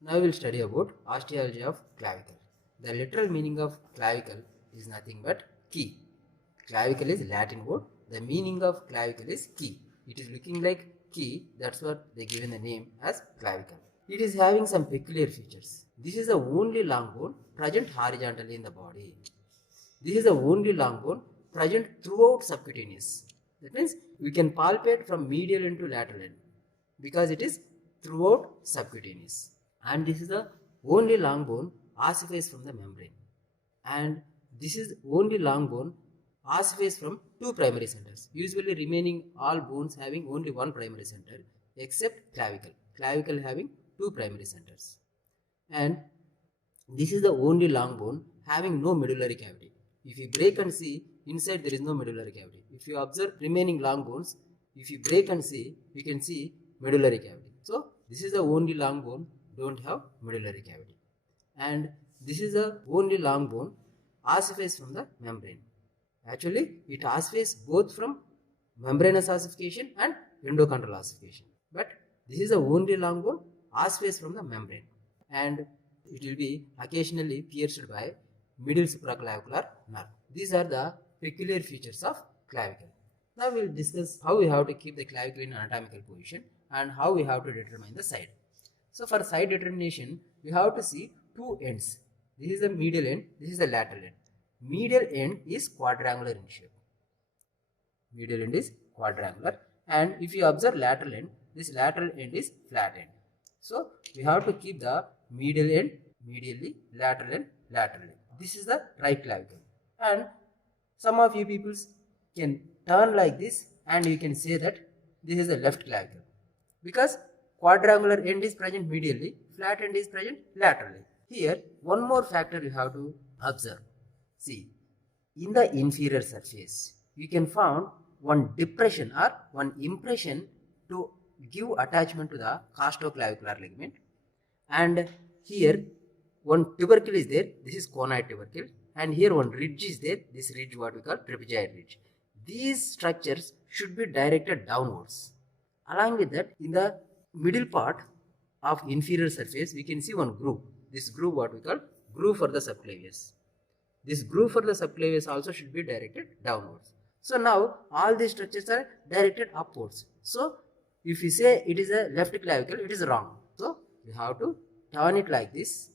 Now we will study about osteology of clavicle. The literal meaning of clavicle is nothing but key. Clavicle is Latin word. The meaning of clavicle is key. It is looking like key. That's what they given the name as clavicle. It is having some peculiar features. This is the only long bone present horizontally in the body. This is the only long bone present throughout subcutaneous. That means we can palpate from medial end to lateral end because it is throughout subcutaneous. And this is the only long bone ossifies from the membrane. And this is only long bone ossifies from two primary centers. Usually remaining all bones having only one primary center except clavicle. Clavicle having two primary centers. And this is the only long bone having no medullary cavity. If you break and see, inside there is no medullary cavity. If you observe remaining long bones, if you break and see, you can see medullary cavity. So this is the only long bone don't have medullary cavity. And this is the only long bone ossifies from the membrane. Actually, it ossifies both from membranous ossification and endochondral ossification. But this is the only long bone ossifies from the membrane. And it will be occasionally pierced by middle supraclavicular nerve. These are the peculiar features of clavicle. Now we will discuss how we have to keep the clavicle in anatomical position and how we have to determine the side. So for side determination, we have to see two ends. This is the medial end, this is the lateral end. Medial end is quadrangular in shape. Medial end is quadrangular, and if you observe lateral end, this lateral end is flat end. So we have to keep the medial end medially, lateral end laterally. This is the right clavicle, and some of you people can turn like this and you can say that this is the left clavicle because quadrangular end is present medially, flat end is present laterally. Here one more factor you have to observe. See, in the inferior surface you can find one depression or one impression to give attachment to the costoclavicular ligament, and here one tubercle is there, this is conoid tubercle, and here one ridge is there, this ridge what we call trapezoid ridge. These structures should be directed downwards. Along with that, in the middle part of inferior surface we can see one groove. This groove what we call groove for the subclavius. This groove for the subclavius also should be directed downwards. So now all these structures are directed upwards. So if we say it is a left clavicle, it is wrong. So we have to turn it like this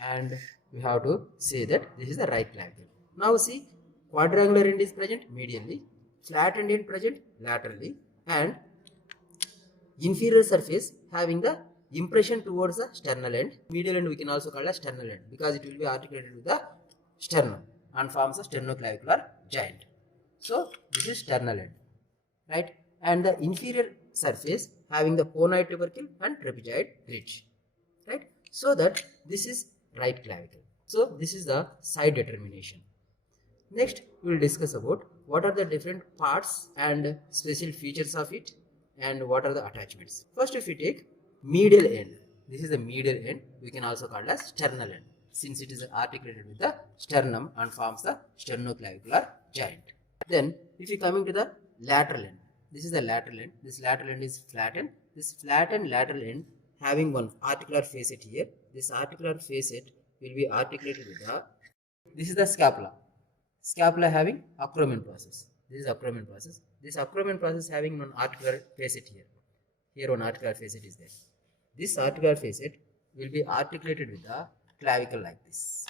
and we have to say that this is the right clavicle. Now see, quadrangular end is present medially, flat end present laterally, and inferior surface having the impression towards the sternal end. Medial end we can also call as sternal end because it will be articulated with the sternum and forms a sternoclavicular joint. So this is sternal end, right? And the inferior surface having the conoid tubercle and trapezoid ridge, right? So that this is right clavicle. So this is the side determination. Next we will discuss about what are the different parts and special features of it and what are the attachments. First, if we take medial end, this is the medial end, we can also call it as sternal end since it is articulated with the sternum and forms the sternoclavicular joint. Then if you coming to the lateral end, this is the lateral end, this lateral end is flattened, this flattened lateral end having one articular facet here, this articular facet will be articulated with the, this is the scapula, scapula having acromion process, this is acromion process, this acromion process having one articular facet here, here one articular facet is there, this articular facet will be articulated with the clavicle like this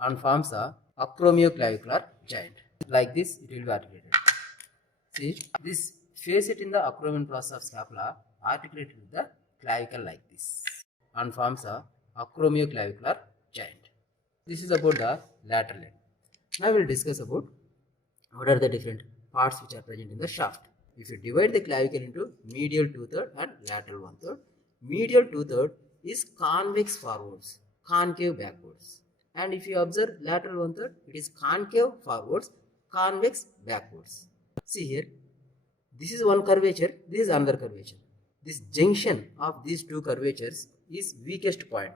and forms a acromioclavicular joint. Like this it will be articulated. See, this facet in the acromion process of scapula articulated with the clavicle like this and forms a acromioclavicular joint. This is about the lateral end. Now we will discuss about what are the different parts which are present in the shaft. If you divide the clavicle into medial 2/3 and lateral 1/3, medial 2/3 is convex forwards, concave backwards. And if you observe lateral 1/3, it is concave forwards, convex backwards. See here, this is one curvature, this is another curvature. This junction of these two curvatures is weakest point.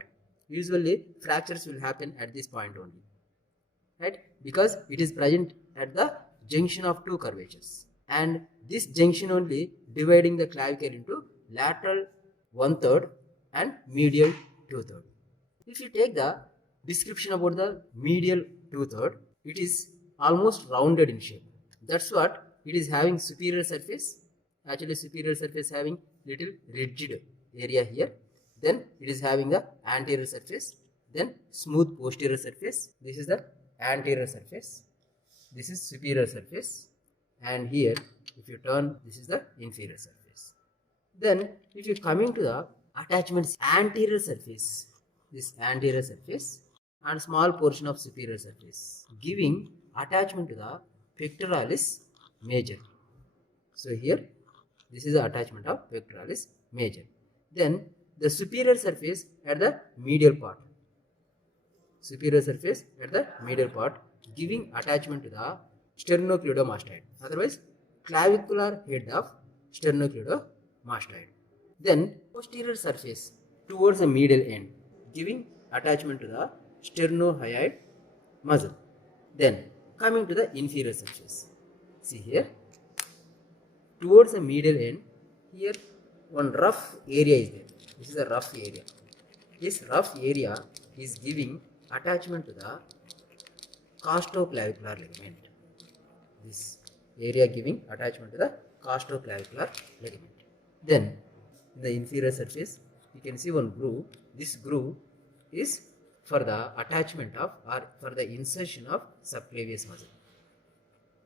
Usually fractures will happen at this point only, right? Because it is present at the junction of two curvatures. And this junction only dividing the clavicle into lateral 1/3 and medial 2/3. If you take the description about the medial 2/3, it is almost rounded in shape. That's what it is having superior surface. Actually, superior surface having little rigid area here. Then it is having the anterior surface. Then smooth posterior surface. This is the anterior surface. This is superior surface. And here, if you turn, this is the inferior surface. Then, if you coming to the attachments, anterior surface, this anterior surface and small portion of superior surface, giving attachment to the pectoralis major. So here, this is the attachment of pectoralis major. Then the superior surface at the medial part. Superior surface at the medial part, giving attachment to the sternocleidomastoid. Otherwise, clavicular head of sternocleidomastoid. Then posterior surface towards the medial end, giving attachment to the sternohyoid muscle. Then coming to the inferior surface. See here, towards the medial end, here one rough area is there. This is a rough area. This rough area is giving attachment to the costoclavicular ligament. This area giving attachment to the costoclavicular ligament. Then in the inferior surface, you can see one groove. This groove is for the attachment of or for the insertion of subclavius muscle.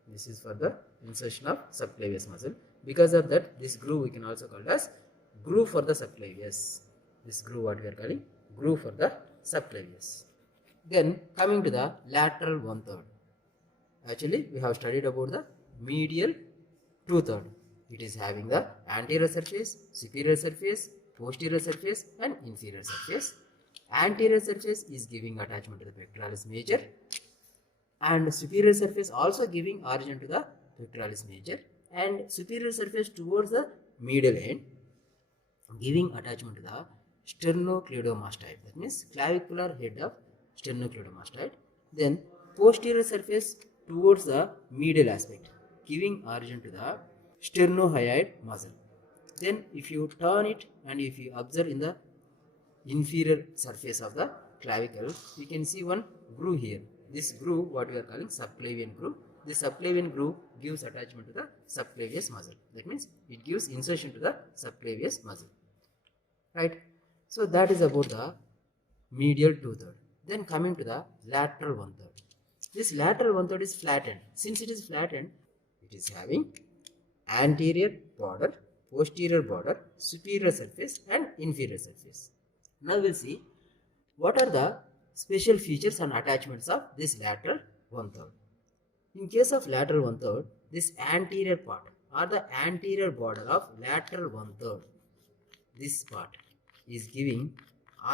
This is for the insertion of subclavius muscle. Because of that, this groove we can also call as groove for the subclavius. This groove what we are calling groove for the subclavius. Then coming to the lateral 1/3. Actually, we have studied about the medial 2/3. It is having the anterior surface, superior surface, posterior surface and inferior surface. Anterior surface is giving attachment to the pectoralis major and superior surface also giving origin to the pectoralis major, and superior surface towards the medial end giving attachment to the sternocleidomastoid. That means clavicular head of sternocleidomastoid. Then posterior surface towards the medial aspect giving origin to the sternohyoid muscle. Then if you turn it and if you observe in the inferior surface of the clavicle, you can see one groove here. This groove what we are calling subclavian groove. This subclavian groove gives attachment to the subclavius muscle. That means it gives insertion to the subclavius muscle. Right? So that is about the medial 2/3. Then coming to the lateral 1/3. This lateral 1/3 is flattened. Since it is flattened, it is having anterior border, posterior border, superior surface and inferior surface. Now we will see what are the special features and attachments of this lateral 1/3. In case of lateral 1/3, this anterior part or the anterior border of lateral 1/3, this part is giving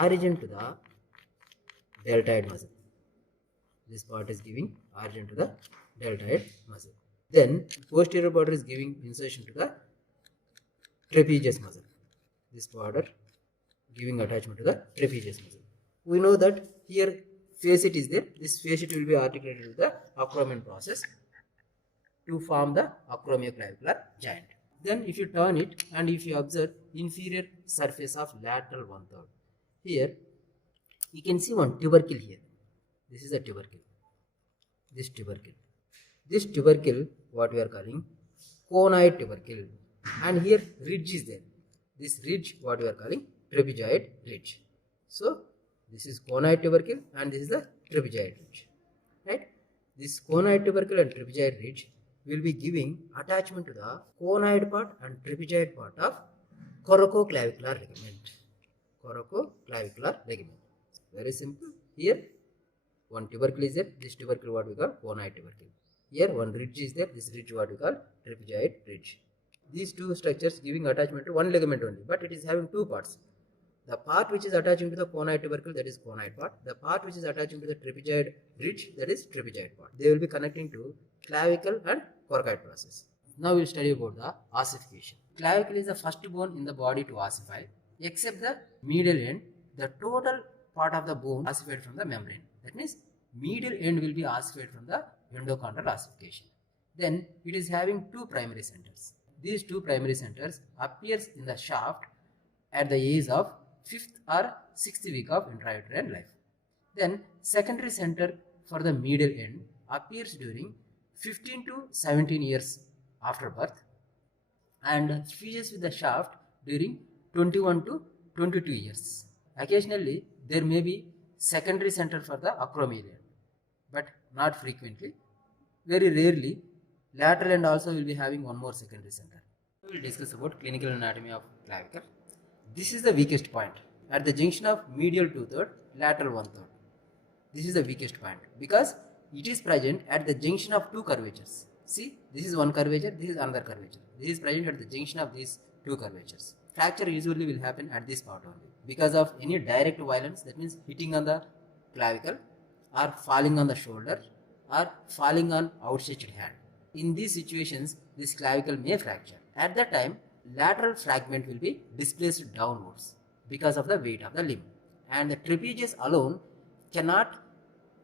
origin to the deltoid muscle. This part is giving origin to the deltoid muscle. Then posterior border is giving insertion to the trapezius muscle. This border giving attachment to the trapezius muscle. We know that here facet is there. This facet will be articulated with the acromion process to form the acromioclavicular joint. Then if you turn it and if you observe inferior surface of lateral 1/3, here you can see one tubercle here. This is a tubercle. This tubercle. This tubercle what we are calling conoid tubercle, and here ridge is there. This ridge what we are calling trapezoid ridge. So this is conoid tubercle and this is the trapezoid ridge. Right? This conoid tubercle and trapezoid ridge will be giving attachment to the conoid part and trapezoid part of coracoclavicular ligament. Coracoclavicular ligament. Very simple. Here one tubercle is there. This tubercle what we call conoid tubercle. Here one ridge is there. This ridge what we call trapezoid ridge. These two structures giving attachment to one ligament only, but it is having two parts. The part which is attaching to the conoid tubercle, that is conoid part. The part which is attaching to the trapezoid ridge, that is trapezoid part. They will be connecting to clavicle and coracoid process. Now we will study about the ossification. Clavicle is the first bone in the body to ossify. Except the medial end, the total part of the bone ossified from the membrane. That means medial end will be ossified from the endochondral ossification. Then it is having two primary centers. These two primary centers appears in the shaft at the edge of 5th or 6th week of intrauterine life. Then secondary center for the medial end appears during 15 to 17 years after birth and fuses with the shaft during 21 to 22 years. Occasionally there may be secondary center for the acromion, but not frequently. Very rarely lateral end also will be having one more secondary center. We will discuss about clinical anatomy of clavicle. This is the weakest point at the junction of medial 2/3, lateral 1/3. This is the weakest point because it is present at the junction of two curvatures. See, this is one curvature, this is another curvature. This is present at the junction of these two curvatures. Fracture usually will happen at this part only because of any direct violence, that means hitting on the clavicle or falling on the shoulder or falling on outstretched hand. In these situations, this clavicle may fracture. At that time, lateral fragment will be displaced downwards because of the weight of the limb, and the trapezius alone cannot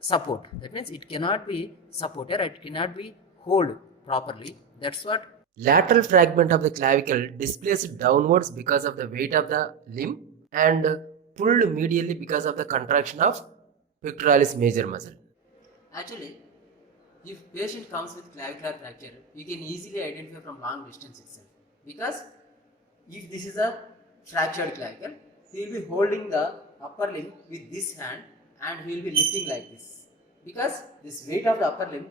support. That means it cannot be supported, it cannot be hold properly. That's what lateral fragment of the clavicle displaced downwards because of the weight of the limb and pulled medially because of the contraction of pectoralis major muscle. Actually, if patient comes with clavicular fracture, you can easily identify from long distance itself, because if this is a fractured clavicle, he will be holding the upper limb with this hand and he will be lifting like this, because this weight of the upper limb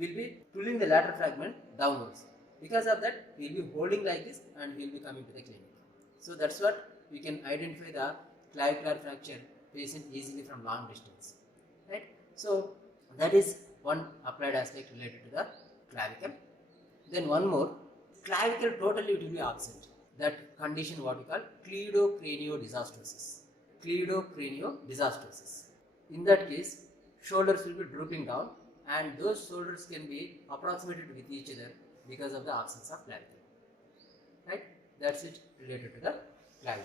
will be pulling the lateral fragment downwards. Because of that, he will be holding like this and he will be coming to the clinic. So that's what we can identify the clavicular fracture patient easily from long distance, right? So that is one applied aspect related to the clavicle. Then one more, clavicle totally it will be absent. That condition what we call cleidocraniodysostoses. Cleidocraniodysostoses. In that case, shoulders will be drooping down and those shoulders can be approximated with each other because of the absence of clavicle. Right? That's it related to the clavicle.